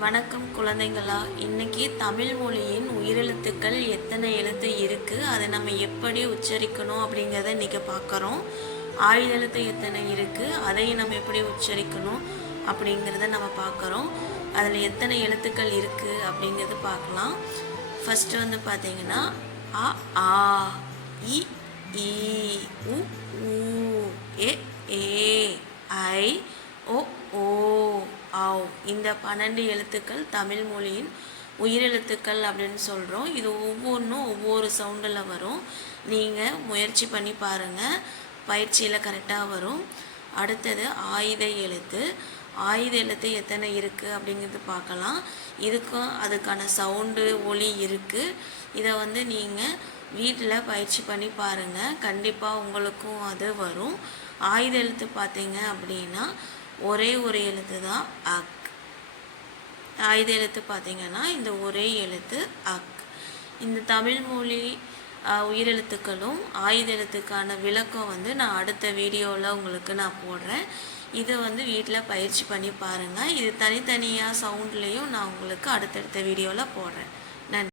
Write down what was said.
வணக்கம் குழந்தைங்களா. இன்னைக்கு தமிழ் மொழியின் உயிரெழுத்துக்கள் எத்தனை எழுத்து இருக்குது, அதை நம்ம எப்படி உச்சரிக்கணும் அப்படிங்கிறத இன்றைக்கி பார்க்குறோம். ஆயுதெழுத்து எத்தனை இருக்குது, அதையும் நம்ம எப்படி உச்சரிக்கணும் அப்படிங்கிறத நம்ம பார்க்குறோம். அதில் எத்தனை எழுத்துக்கள் இருக்குது அப்படிங்கிறது பார்க்கலாம். ஃபஸ்ட்டு வந்து பார்த்தீங்கன்னா அ ஆ, இ ஈ, உ ஊ, எ ஏ, ஐ, ஓ ஓ, ஆவ். இந்த 12 எழுத்துக்கள் தமிழ் மொழியின் உயிரெழுத்துக்கள் அப்படின்னு சொல்கிறோம். இது ஒவ்வொன்றும் ஒவ்வொரு சவுண்டில் வரும். நீங்கள் முயற்சி பண்ணி பாருங்கள், பயிற்சியில் கரெக்டாக வரும். அடுத்தது ஆயுத எழுத்து. ஆயுத எழுத்து எத்தனை இருக்குது அப்படிங்கிறது பார்க்கலாம். இதுக்கும் அதுக்கான சவுண்டு ஒலி இருக்குது. இதை வந்து நீங்கள் வீட்டில் பயிற்சி பண்ணி பாருங்கள், கண்டிப்பாக உங்களுக்கும் அது வரும். ஆயுத எழுத்து பார்த்தீங்க அப்படின்னா ஒரே ஒரு எழுத்து தான் அக். ஆயுத எழுத்து பார்த்திங்கன்னா இந்த ஒரே எழுத்து அக். இந்த தமிழ் மொழி உயிரெழுத்துக்களும் ஆயுத எழுத்துக்கான விளக்கம் வந்து நான் அடுத்த வீடியோவில் உங்களுக்கு நான் போடுறேன். இதை வந்து வீட்டில் பயிற்சி பண்ணி பாருங்கள். இது தனித்தனியாக சவுண்ட்லேயும் நான் உங்களுக்கு அடுத்தடுத்த வீடியோவில் போடுறேன்.